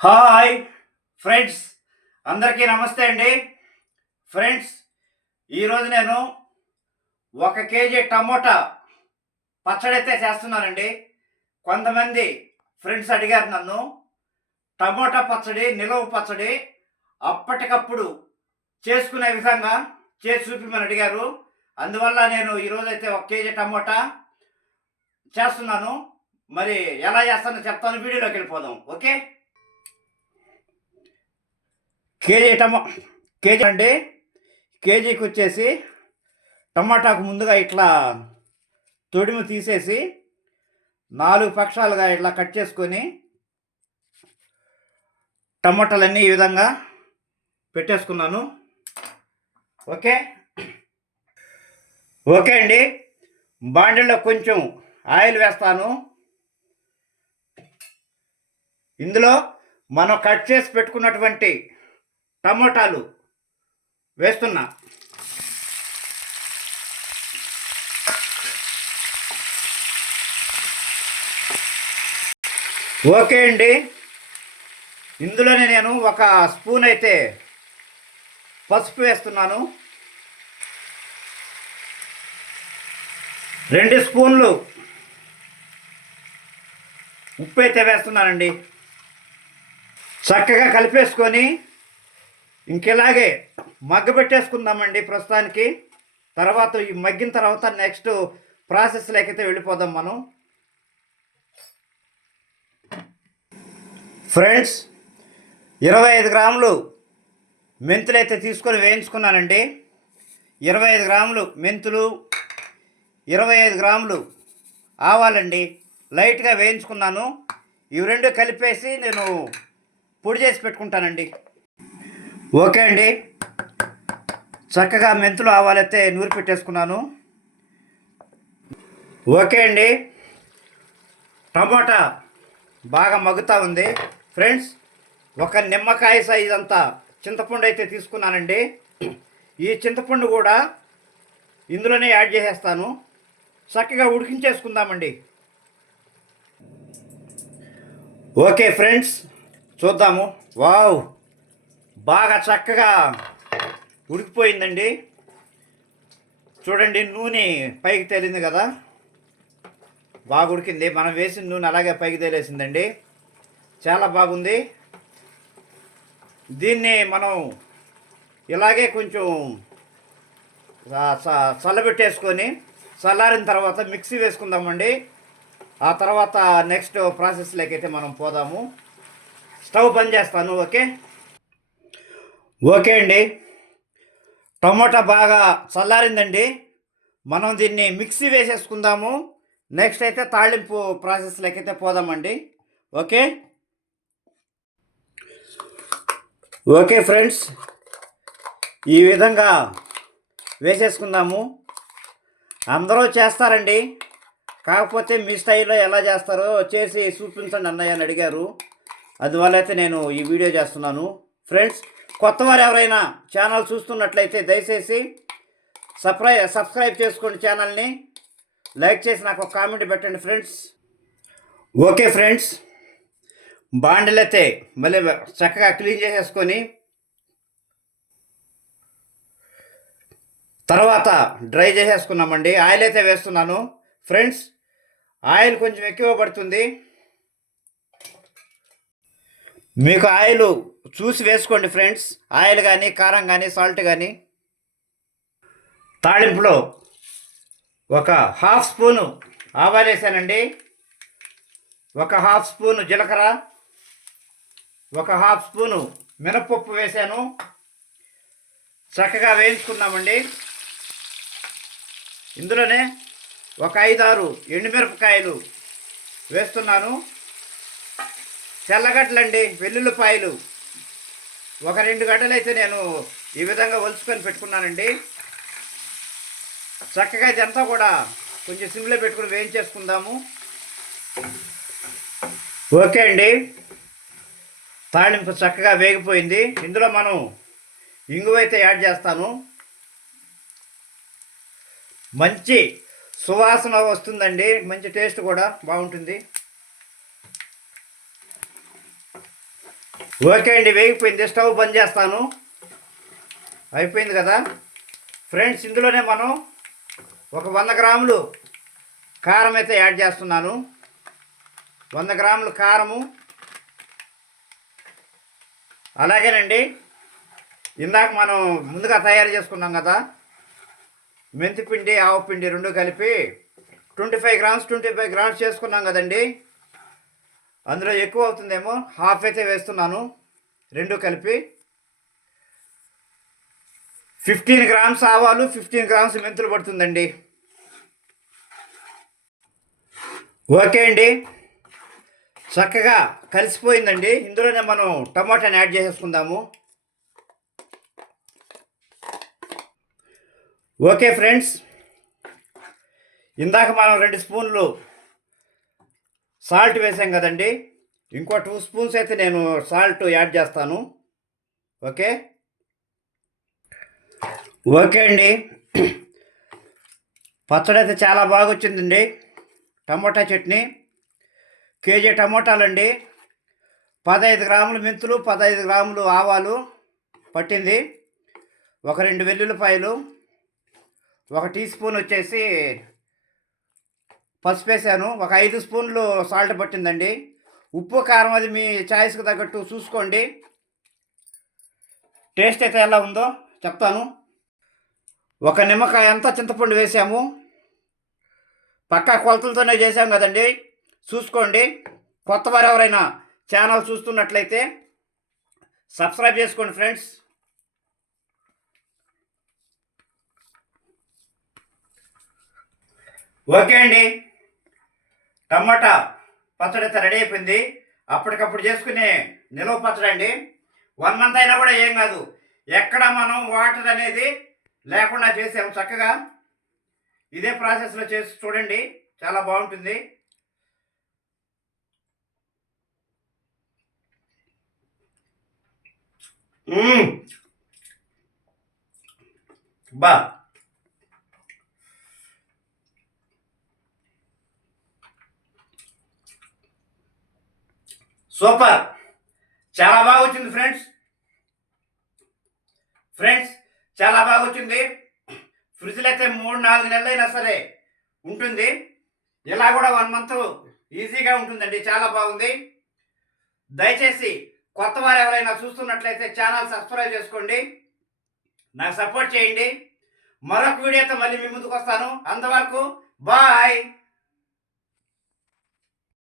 Hi friends అందరికీ నమస్తే అండి. ఫ్రెండ్స్ ఈరోజు నేను ఒక కేజీ టమోటా పచ్చడి అయితే చేస్తున్నానండి. కొంతమంది ఫ్రెండ్స్ అడిగారు నన్ను టమోటా పచ్చడి నిలవ పచ్చడి అప్పటికప్పుడు చేసుకునే విధంగా చేసి చూపిమని అడిగారు. అందువల్ల నేను ఈరోజు అయితే ఒక కేజీ టమోటా చేస్తున్నాను. మరి ఎలా చేస్తానో చెప్తాను వీడియోలోకి వెళ్ళిపోదాం. ఓకే? కేజీ టమా కేజీ అండి. కేజీకి వచ్చేసి టమాటాకు ముందుగా ఇట్లా తొడిమి తీసేసి నాలుగు పక్షాలుగా ఇట్లా కట్ చేసుకొని టమాటాలన్నీ ఈ విధంగా పెట్టేసుకున్నాను. ఓకే? ఓకే అండి. బాండిలో కొంచెం ఆయిల్ వేస్తాను. ఇందులో మనం కట్ చేసి పెట్టుకున్నటువంటి టమోటాలు వేస్తున్నా. ఓకే అండి. ఇందులోనే నేను ఒక స్పూన్ అయితే పసుపు వేస్తున్నాను. రెండు స్పూన్లు ఉప్పు అయితే వేస్తున్నానండి. చక్కగా కలిపేసుకొని ఇంకెలాగే మగ్గ పెట్టేసుకుందామండి ప్రస్తుతానికి. తర్వాత ఈ మగ్గిన తర్వాత నెక్స్ట్ ప్రాసెస్ లేకైతే వెళ్ళిపోదాం మనం. ఫ్రెండ్స్ ఇరవై ఐదు గ్రాములు మెంతులు అయితే తీసుకొని వేయించుకున్నానండి. ఇరవై ఐదు గ్రాములు మెంతులు ఇరవై ఐదు గ్రాములు ఆవాలండి. లైట్గా వేయించుకున్నాను. ఇవి రెండు కలిపేసి నేను పొడి చేసి పెట్టుకుంటానండి. ఓకే అండి. చక్కగా మెంతులు ఆవాలైతే నూరి పెట్టేసుకున్నాను. ఓకే అండి. టమోటా బాగా మగ్గుతూ ఉంది. ఫ్రెండ్స్ ఒక నిమ్మకాయ సైజ్ అంతా చింతపండు అయితే తీసుకున్నానండి. ఈ చింతపండు కూడా ఇందులోనే యాడ్ చేసేస్తాను. చక్కగా ఉడికించేసుకుందామండి. ఓకే ఫ్రెండ్స్ చూద్దాము. వావ్! బాగా చక్కగా ఉడికిపోయిందండి. చూడండి నూనె పైకి తేలింది కదా? బాగా ఉడికింది. మనం వేసిన నూనె అలాగే పైకి తేలేసిందండి. చాలా బాగుంది. దీన్ని మనం ఇలాగే కొంచెం చల్లబెట్టేసుకొని చల్లారిన తర్వాత మిక్సీ వేసుకుందామండి. ఆ తర్వాత నెక్స్ట్ ప్రాసెస్లోకి అయితే మనం పోదాము. స్టవ్ బంద్ చేస్తాను ఓకే? ఓకే అండి. టమోటా బాగా చల్లారిందండి. మనం దీన్ని మిక్సీ వేసేసుకుందాము. నెక్స్ట్ అయితే తాళింపు ప్రాసెస్లోకి అయితే పోదామండి. ఓకే? Okay friends. ఈ విధంగా వేసేసుకుందాము. అందరూ చేస్తారండి. కాకపోతే మీ స్టైల్లో ఎలా చేస్తారో చేసి చూపించండి అన్నయ్య అని అడిగారు. అందువల్ల అయితే నేను ఈ వీడియో చేస్తున్నాను. ఫ్రెండ్స్ కొత్త వారు ఎవరైనా ఛానల్ చూస్తున్నట్లయితే దయచేసి సబ్స్క్రై సబ్స్క్రైబ్ చేసుకోండి ఛానల్ని. లైక్ చేసి నాకు ఒక కామెంట్ పెట్టండి ఫ్రెండ్స్. Okay friends. బాండలైతే అయితే మళ్ళీ చక్కగా క్లీన్ చేసేసుకొని తర్వాత డ్రై చేసేసుకున్నామండి. ఆయిల్ అయితే వేస్తున్నాను. ఫ్రెండ్స్ ఆయిల్ కొంచెం ఎక్కువ పడుతుంది. మీకు ఆయిల్ చూసి వేసుకోండి ఫ్రెండ్స్. ఆయిల్ కానీ కారం కానీ సాల్ట్ కానీ తాళింపులో ఒక హాఫ్ స్పూను ఆవాలు వేసానండి. ఒక హాఫ్ స్పూను జీలకర్ర. ఒక హాఫ్ స్పూను మినపప్పు వేసాను. చక్కగా వేయించుకున్నామండి. ఇందులోనే ఒక ఐదారు ఎండుమిరపకాయలు వేస్తున్నాను. తెల్లగడ్డలండి వెల్లుల్లిపాయలు. ఒక రెండు గడ్డలు అయితే నేను ఈ విధంగా ఒలుచుకొని పెట్టుకున్నానండి. చక్కగా ఇదంతా కూడా కొంచెం సిమ్లో పెట్టుకుని వేయించేసుకుందాము. ఓకే అండి. తాళింపు చక్కగా వేగిపోయింది. ఇందులో మనం ఇంగువ అయితే యాడ్ చేస్తాను. మంచి సువాసన వస్తుందండి. మంచి టేస్ట్ కూడా బాగుంటుంది. ఓకే అండి వేగిపోయింది. స్టవ్ బంద్ చేస్తాను. అయిపోయింది కదా? ఫ్రెండ్స్ ఇందులోనే మనం ఒక వంద గ్రాములు కారం అయితే యాడ్ చేస్తున్నాను. వంద గ్రాములు కారము. అలాగేనండి. ఇందాక మనం ముందుగా తయారు చేసుకున్నాం కదా? మెంతిపిండి ఆవపిండి రెండు కలిపి twenty five grams twenty five grams చేసుకున్నాం కదండి? అందులో ఎక్కువ అవుతుందేమో హాఫ్ అయితే వేస్తున్నాను రెండు కలిపి. ఫిఫ్టీన్ గ్రామ్స్ ఆవాలు ఫిఫ్టీన్ గ్రామ్స్ మెంతులు పడుతుందండి. ఓకే అండి. చక్కగా కలిసిపోయిందండి. ఇందులోనే మనం టమాటాని యాడ్ చేసేసుకుందాము. Okay friends. ఇందాక మనం రెండు స్పూన్లు సాల్ట్ వేసాం కదండి. ఇంకో టూ స్పూన్స్ అయితే నేను సాల్ట్ యాడ్ చేస్తాను. ఓకే? ఓకే అండి. పచ్చడి అయితే చాలా బాగా వచ్చిందండి. టమోటా చట్నీ. కేజీ టమోటాలండి. పదహైదు గ్రాములు మెంతులు పదహైదు గ్రాములు ఆవాలు పట్టింది. ఒక రెండు వెల్లుల్లిపాయలు ఒక టీ స్పూన్ వచ్చేసి పసుపు వేసాను. ఒక ఐదు స్పూన్లు సాల్ట్ పట్టిందండి. ఉప్పు కారం అది మీ చాయిస్కి తగ్గట్టు చూసుకోండి. టేస్ట్ అయితే ఎలా ఉందో చెప్తాను. ఒక నిమ్మకాయ ఎంత చింతపండు వేసాము. పక్కా కొలతలతోనే చేసాం కదండి. చూసుకోండి. కొత్త వారు ఎవరైనా ఛానల్ చూస్తున్నట్లయితే సబ్స్క్రైబ్ చేసుకోండి ఫ్రెండ్స్. ఓకే అండి. టమాటా పచ్చడి అయితే రెడీ అయిపోయింది. అప్పటికప్పుడు చేసుకునే నిలువ పచ్చడి అండి. వన్ మంత్ అయినా కూడా ఏం కాదు. ఎక్కడ మనం వాటర్ అనేది లేకుండా చేసాము చక్కగా. ఇదే ప్రాసెస్లో చేసి చూడండి. చాలా బాగుంటుంది. బా. సూపర్. చాలా బాగా వచ్చింది ఫ్రెండ్స్. ఫ్రెండ్స్ చాలా బాగా వచ్చింది. ఫ్రిడ్జ్లో అయితే మూడు నాలుగు నెలలైనా సరే ఉంటుంది. ఇలా కూడా వన్ మంత్ ఈజీగా ఉంటుందండి. చాలా బాగుంది. దయచేసి కొత్త వారు ఎవరైనా చూస్తున్నట్లయితే ఛానల్ సబ్స్క్రైబ్ చేసుకోండి. నాకు సపోర్ట్ చేయండి. మరొక వీడియోతో మళ్ళీ మీ ముందుకు వస్తాను. అంతవరకు బాయ్.